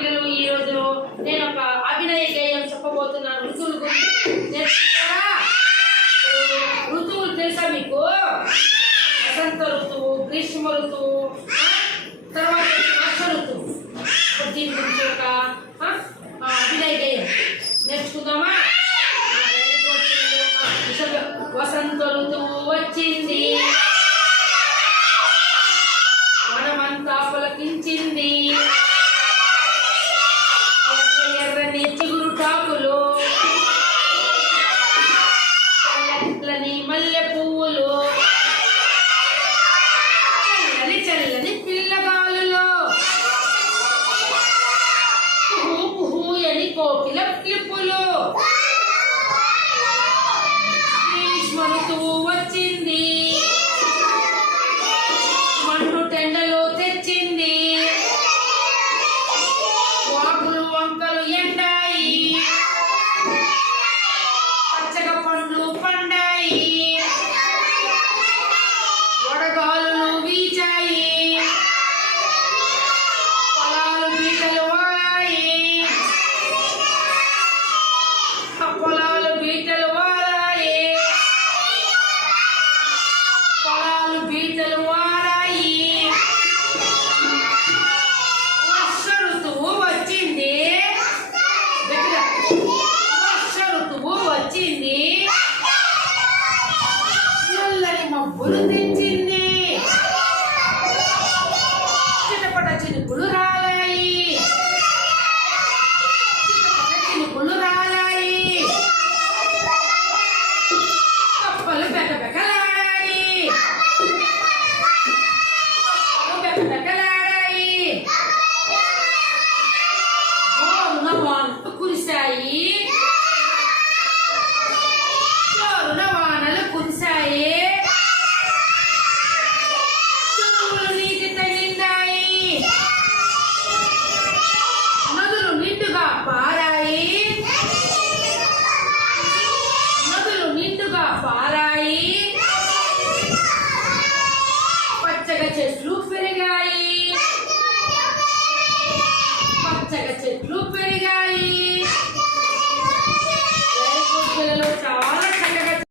పిల్లలు ఈ రోజు నేను ఒక అభినయ గేయం చెప్పబోతున్నాను. ఋతువుల గురించి ఋతువులు తెలుసా మీకు? వసంత ఋతువు గ్రీష్మ ఋతువు తర్వాత వర్ష ఋతువు. గింజలు వారాయి వర్ష ఋతువు వచ్చింది. వర్ష నల్లని మబ్బులు